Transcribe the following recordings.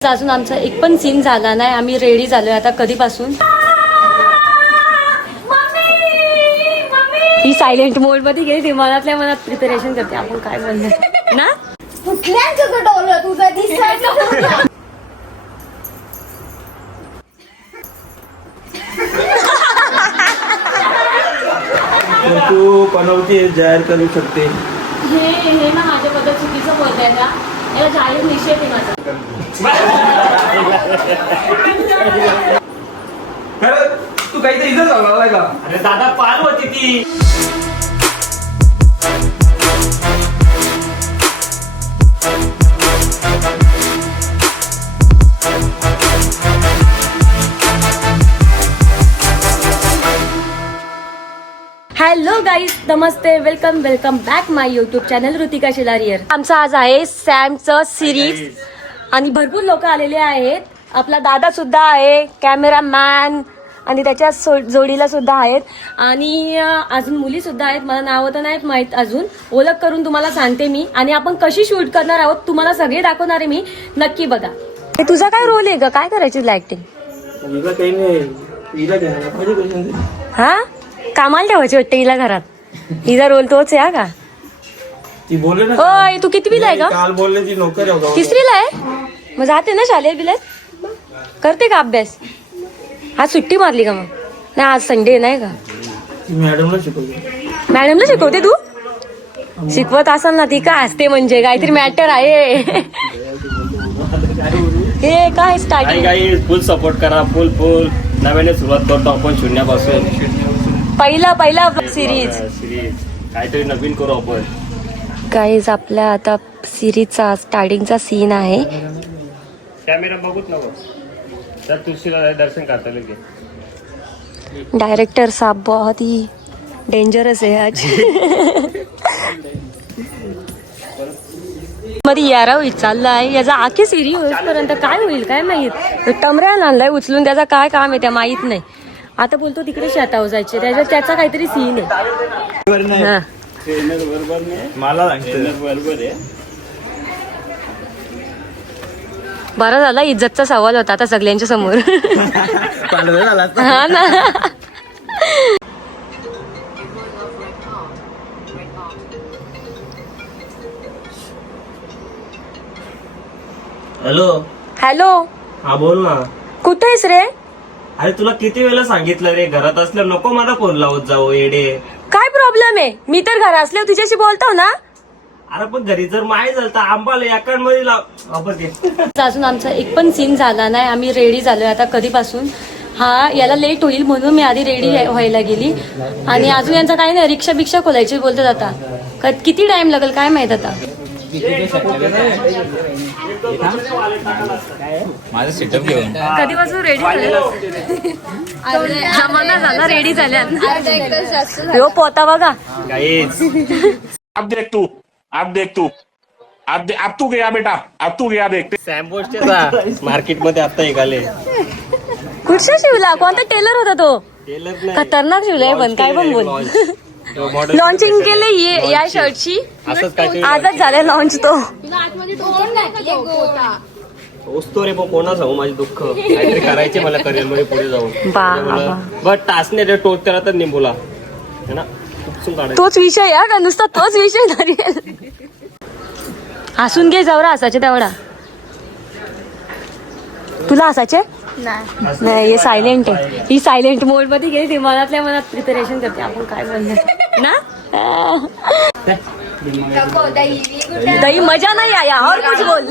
अजून आमचा एक पण सीन झाला नाही. आम्ही रेडी झालोय आता कधीपासून? ही सायलेंट मोडमध्ये गेली मनातल्या मनात प्रिपरेशन करते. आपण काय बोलणार? ना? तू पनवती जाहीर करू शकते. हे हे ना माझ्याबद्दल चुकीचं बोलताय का? याला जाहीर निषेध आहे माझा खरं तू काहीतरी इथं चालला का अरे दादा पाल होती ती. Hello guys Namaste welcome welcome back my YouTube channel Ritika Shilariyar आमचा आज आहे सॅमचं सिरीज आणि भरपूर लोक आलेले आहेत. आपला दादा सुद्धा आहे कॅमेरामॅन आणि त्याच्या सो- जोडीला सुद्धा आहेत. आणि अजून मुली सुद्धा आहेत. मला नावं तर नाहीत माहीत अजून. ओळख करून तुम्हाला सांगते मी. आणि आपण कशी शूट करणार आहोत तुम्हाला सगळे दाखवणार आहे मी. नक्की बघा. हे तुझा काय रोल आहे ग? काय करायची तुला ऍक्टिंग हा? कामाला ठेवायची वाटतं हिला घरात? हिचा रोल तोच आहे का? ती बोलले ना तू कितवीला आहे का काल बोलले ती नोकर. तिसरीला आहे? मग जाते ना शालेय बिलेत? करते का अभ्यास? आज सुट्टी मारली का मग? नाही आज संडे नाही का? मॅडमला शिकवली. मॅडमला शिकवते तू? शिकवत असाल ना ती काय असते म्हणजे? काहीतरी मॅटर आहे. हे काय काही स्टार्टिंग काही फुल सपोर्ट करा फुल फुल नव्याने सुरुवात करतो आपण शून्यापासून. पहिला पहिला सिरीज सिरीज काहीतरी नवीन करू आपण. गाईज आपल्या आता सिरीजचा स्टार्टिंगचा सीन आहे. कॅमेरा बघूच नको तर तुळशीला दर्शन करता लगे डायरेक्टर साहब बहुत ही डेंजरस है आज. मध्ये यारा होईल चाललाय याचा आखी सिरी होईपर्यंत काय होईल काय माहीत? टमऱ्या आणलाय उचलून त्याचा काय काम आहे त्या माहीत नाही. आता बोलतो तिकडे शेतावर जायचे त्याच्या त्याचा काहीतरी सीन आहे. हा. मला सांगते बरोबर आहे. बरं झाला इज्जतचा सवाल होता आता सगळ्यांच्या समोर. हा ना. हॅलो. हॅलो. हा बोल ना. कुठे आहेस रे? अरे तुला किती वेळा सांगितलं रे? घरात असल्या नको मला फोन लावत जाऊ येडे. काय प्रॉब्लेम आहे? मी तर घरा असल्यावर तुझ्याशी बोलतो ना. अरे पण घरी जर माय झालं तर आंबाला एकांमध्ये लाव. आपण ते. अजून आमचा एक पण सीन झाला नाही. आम्ही रेडी झालोय आता कधीपासून. हा याला लेट होईल म्हणून मी आधी रेडी व्हायला गेली. आणि अजून यांचा काही नाही रिक्षा बिक्षा खोलायची बोलतात आता. क- किती टाइम लागेल काय माहीत आता? माझं सेटअप घेऊन. कधीपासून रेडी झाले? झाला रेडी झाल्या. हो पोता बघा काहीच अब देख तू अब देख तू। अब दे, अब तू गया बेटा। अब तू गया देख। मार्केटमध्ये आता निघाले. कुठचा शिवला कोणता टेलर होता तो? टेलर नाही. खतरनाक शिवलाय पण काय पण बोल. लॉन्चिंग केले ये- या शर्टची असंच काहीतरी आजच झालंय लॉन्च तो. पोचतो रे पण कोणा सांगू माझे दुःख? काहीतरी करायचे मला करिअरमध्ये पुढे जाऊन. बट टाचने रे टोच त्याला तर निंबूला. है ना? काढायचं. तोच विषय हा का? नुसता तोच विषय हसून घे जवरा हसायचे तेवढा. तुला हसायचे? नाही. नाही हे सायलेंट आहे. ही सायलेंट मोडमध्ये गेली ती. मनातल्या मनात प्रिपरेशन करते. आपण काय बोलणार ना? दही. मजा नाही आया और कुछ बोल.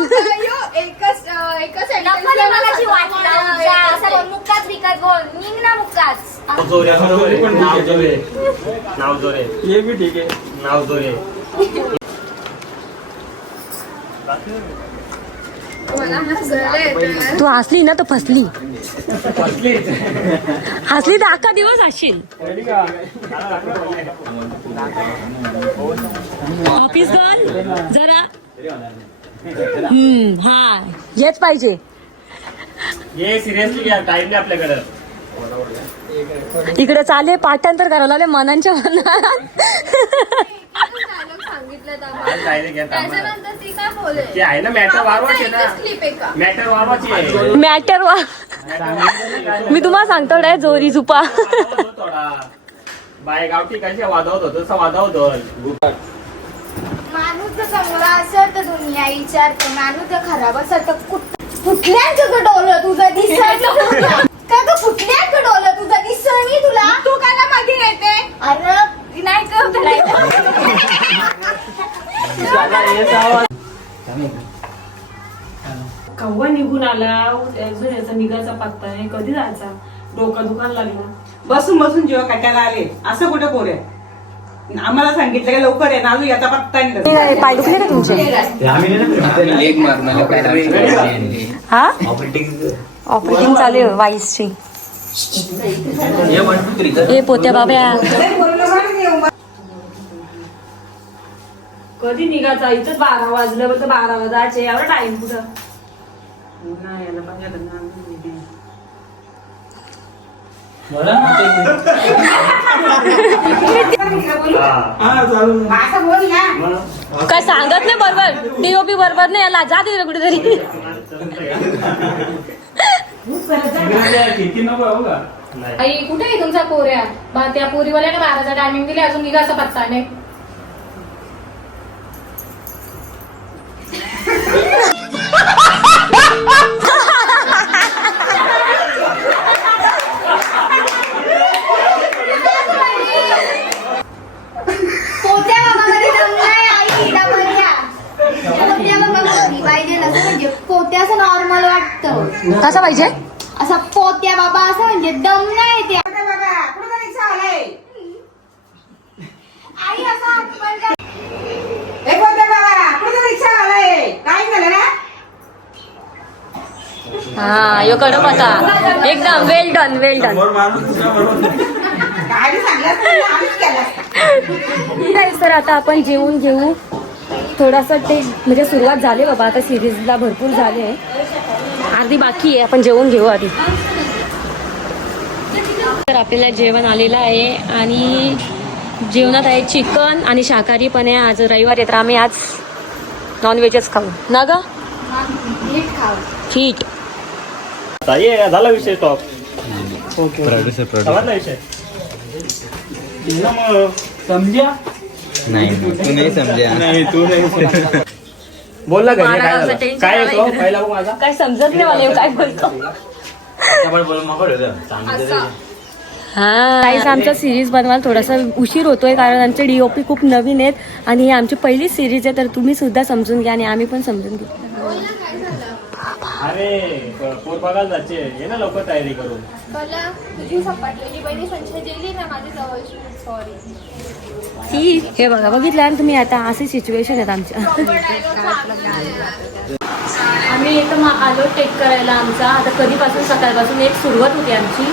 मुक्काच विकत बोल. निघ ना मुक्काच. नाव जोरे नाव जोरे. नाव जोरे. ये भी ठीक आहे. नाव जोरे मला हसायला येतं. तू हसली ना तर फसली. हसली तर अख्खा दिवस हसशील ऑफिस गर्ल जरा हम्म हा हेच पाहिजे. ये सिरियसली घ्या टाइम नाही आपल्याकडे. इकडे चाले पाठांतर करायला लागले मनांच्या मनात. घ्या कामाला. त्याच्यानंतर ती काय ते आहे ना मॅटर वारवाची आहे ना. क्लिप आहे का? मॅटर वारवाची आहे. मॅटर वा मी तुम्हाला सांगतो रे जोरी झुपा. थोडा बाय गावठी कशी वाजवत होतो तसं वाजवतो माणूस जर चांगला असेल तर दुनिया विचारते. माणूस जर खराब असेल तर कुठ- कुठल्याच डोलं तुझं दिसत का ग कुठल्याच डोलं तुझं दिसत नाही तुला तू काय मध्ये येते अरे नाही का नाही कव्वा निघून आला अजून याचा निघायचा पत्ता नाही. कधी जायचा? डोकं दुकान लागला. बसून बसून जेव्हा काटायला आले? असं कुठं पोर आहे? आम्हाला सांगितलं की लवकर आहे ना अजून याचा पत्ता नाही लागला. पाय दुखले का तुमचे? हा ऑपरेटिंग चालू आहे वाईसची. ए पोत्या बाब्या. कधी निघायचा? इथं बारा वाजलं तर बारा वाजायचे. एवढा टाइम कुठं? हा ना काय सांगत नाही बरोबर. डीओपी बरोबर नाही याला जा तिकडे कुठेतरी कुठे आहे तुमचा पोऱ्या? बा त्या पोरीवाल्याने बाराचा टायमिंग दिले अजून निघायचा पत्ता नाही. पोत्या असं नॉर्मल वाटतं. कसं पाहिजे? असा पोत्या बाबा असं म्हणजे दम नाही त्या. बघा कुठं तरी रिक्षा आलाय? आई असा काय झालं ना हा यो कडक होता. एकदम वेल डन वेल डन. नाही सर आता आपण जेवून घेऊ. थोडासा ते म्हणजे सुरुवात झाली बाबा आता सिरीजला भरपूर झाले अर्धी बाकी आहे आपण जेवून घेऊ आधी. तर आपल्याला जेवण आलेलं आहे आणि जेवणात आहे चिकन आणि शाकाहारी पण आहे. आज रविवार आहे तर आम्ही आज नॉनव्हेजच खाऊ. ना ग? खाऊ. फीट ये झाला विषय टॉप समजला विषय. समजा नाही तू नाही समजा नाही तू नाही बोल ना घरी काय बाळा, झालं? असं tension काय येतो आलंय. पहिला बघ माझा. काय समजत नाही मला ह्यो काय बोलतो. हा. काहीच आमचा सिरीज बनवायला थोडासा उशीर होतोय कारण आमचे डीओपी खूप नवीन आहेत आणि ही आमची पहिली सिरीज आहे तर तुम्ही सुद्धा समजून घ्या आणि आम्ही पण समजून घेऊ. अरे प- पोर बघायला जायचे ये ना लवकर तयारी करून. मला तुझी सपाटलेली बहिणी संशय दिली ना माझी जवळची. सॉरी ती हे बघा बघितलं आणि तुम्ही आता अशी सिच्युएशन आहेत आमच्या. आम्ही इथं मग आलो टेक करायला आमचा. आता कधीपासून सकाळपासून एक सुरुवात होती आमची.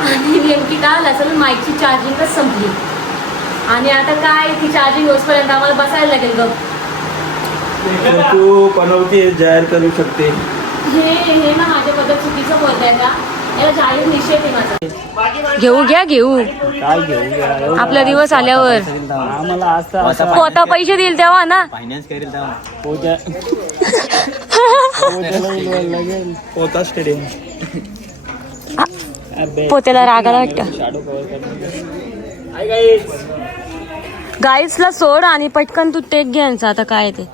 आणि नेमकी काय आलं असेल माईकची चार्जिंगच संपली. आणि आता काय ती चार्जिंग होईपर्यंत आम्हाला बसायला लागेल ग. तर तू पनवती जाहीर करू शकते. हे हे ना माझ्याबद्दल चुकीचं बोलताय का? याला जाहीर निषेध आहे माझा. घेऊ घ्या घेऊ. काय घेऊ आपला दिवस आल्यावर. आम्हाला आज पोता पैसे देईल तेव्हा ना. फायनान्स करेल तेव्हा. स्टेडियम पोत्याला रागाला वाटतं. गाईसला सोड आणि पटकन तू टेक घ्यायचं आता काय ते?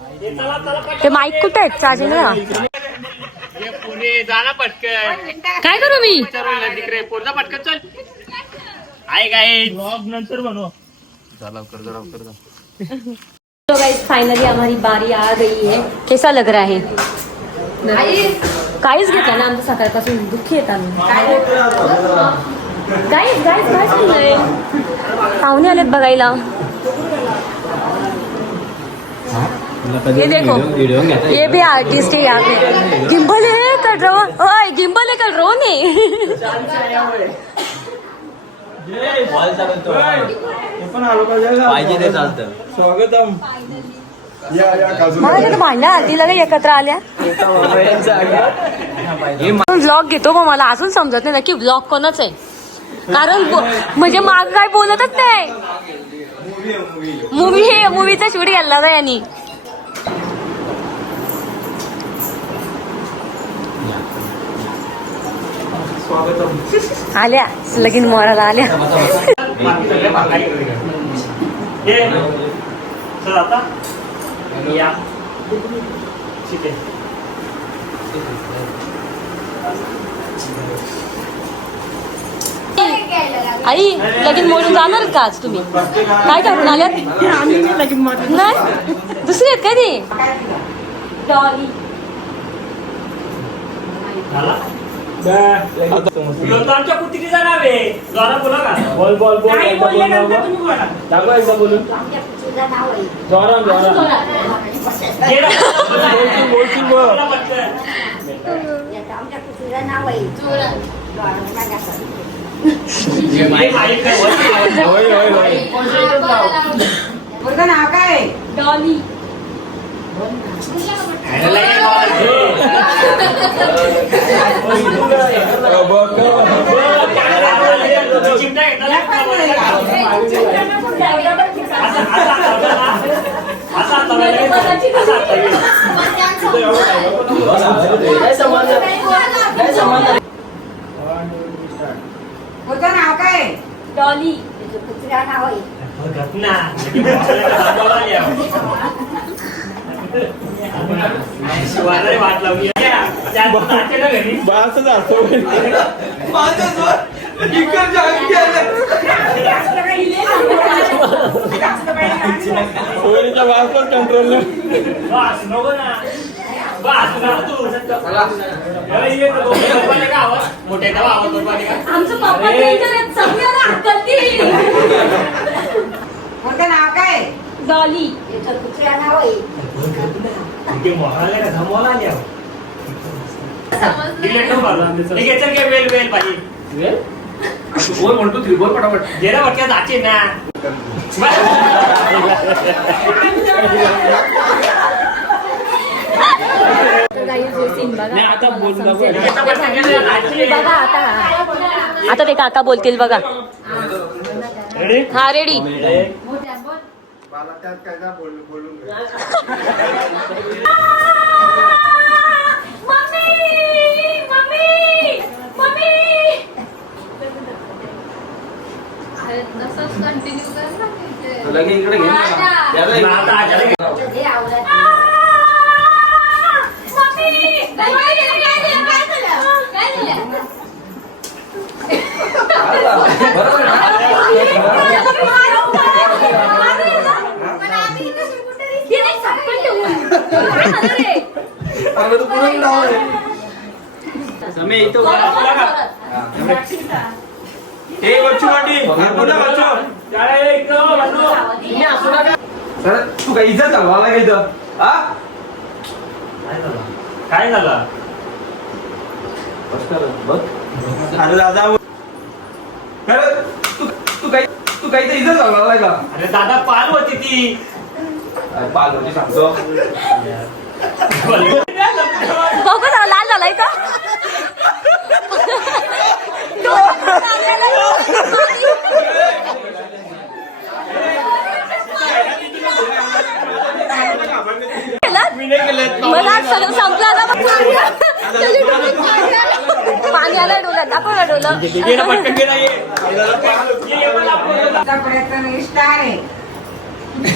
ते माईक कुठे आहेत? चार्जिंग पुणे जाना पटकन. काय करू मी? तिकडे पटकन चल. आहे काय नंतर बनव. तो गाइस फाइनली हमारी बारी आ गई है कैसा लग रहा है? काहीच घेतलं ना आमचं सकाळपासून दुःखी येत आम्ही. गाईस गाईस काय चाललंय? पाहुणे आलेत बघायला. ये देखो ये भी आर्टिस्ट है यहाँ पे। गिम्बल है का ड्रोन ओए गिम्बल है का ड्रोन है हे पण आलो पाहिजे पाहिजे ते चालतं. स्वागतम. मला तिथे भांडा आरती लगे एकत्र आल्या. ब्लॉग घेतो मग मला अजून समजत नाही नक्की ब्लॉग कोणाच आहे? कारण म्हणजे माग काय बोलतच नाही. मूवी मूवीचा शूट घालला का आल्या. लगीन मोराला आल्या. ये सर आता. या. ठीक आहे. आई लगीन मोडून जाणार का आज तुम्ही? काय करून आल्यात? नाही? दुसरी आहेत काय ती? डॉली आमच्या कुठे नाव आहे जरा बोला का बोल बोल बोल एकदा बोल नाव बघ. दाखव एकदा बोलून जोरात जोरात ये ना. बोलशील बोलशील बघ बोला पटकन. हे माहीत नाही, वरती आहे. होय होय होय पोरगं नाव काय डॉली खायला लागेल मला. अ, बघ खायला लागेल. तो चिमटा घेतला ना, असं- असं हात लावला ना. असं हात लावायला लागेल. असं हात लावायला. पोरगं नाव काय डॉली बघत ना. किती बोलायला बोलायला या. शिवाला वाट लावली. बासच असतो पोरीच्या बासच कंट्रोल बस नको ना. बस ना तू मोहराला का आली आहो. डिलेट नको काय वेल वेल पाहिजे बोल म्हणतो बोल पटापट. जाचे ना. नाही आता बोल दाखव. गेला पटक्या जाचे. बघा आता. आता ते काका बोलतील बघा. Ready? हा रेडी कंटिन्यू कर ना तिथे. लगे इकडे घे ना. याला मग आता आजाला घे. ते आवडत नाही. काय झालं? काय झालं? काय झालं? काय झालं? पण आम्ही इथं समय इथं बच्चू काय इकडं तू काही इज्जत इथं? हा काय झालं काय झालं बघ अरे दादा तू तू काही तू काही इज्जत घालवायला का अरे दादा पाल होती ती अरे पालवती सांगतो बघू ना लाल झालाय का मला सगळं संपला ना त्याच्या डोळ्यात पाणी आलं. पाणी आलं डोळ्यात दाखव ना डोलं गेला पटकन गेला ये ये, ये मला बोल. तुझा प्रयत्न स्टार आहे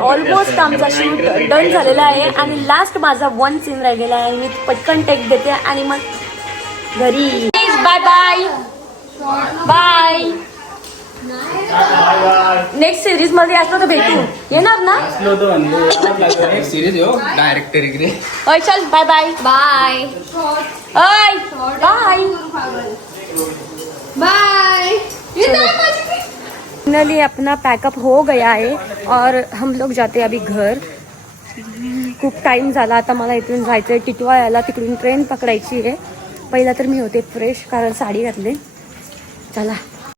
ऑलमोस्ट आमचा शूट डन झालेला आहे आणि लास्ट माझा वन सीन राहिलेला आहे. मी पटकन टेक देते आणि मग घरी. बाय बाय बाय नेक्स्ट सिरीजमध्ये असलो तर भेटू. येणार ना? हो डायरेक्टर चल बाय बाय बाय ओय बाय बाय फाइनली अपना पैकअप हो गया है और हम लोग जाते अभी घर। खूप टाइम झाला आता मला इथून जायचं आहे यायला तिकडून ट्रेन पकडायची आहे. पहिला तर मी होते फ्रेश कारण साडी घातली. चला.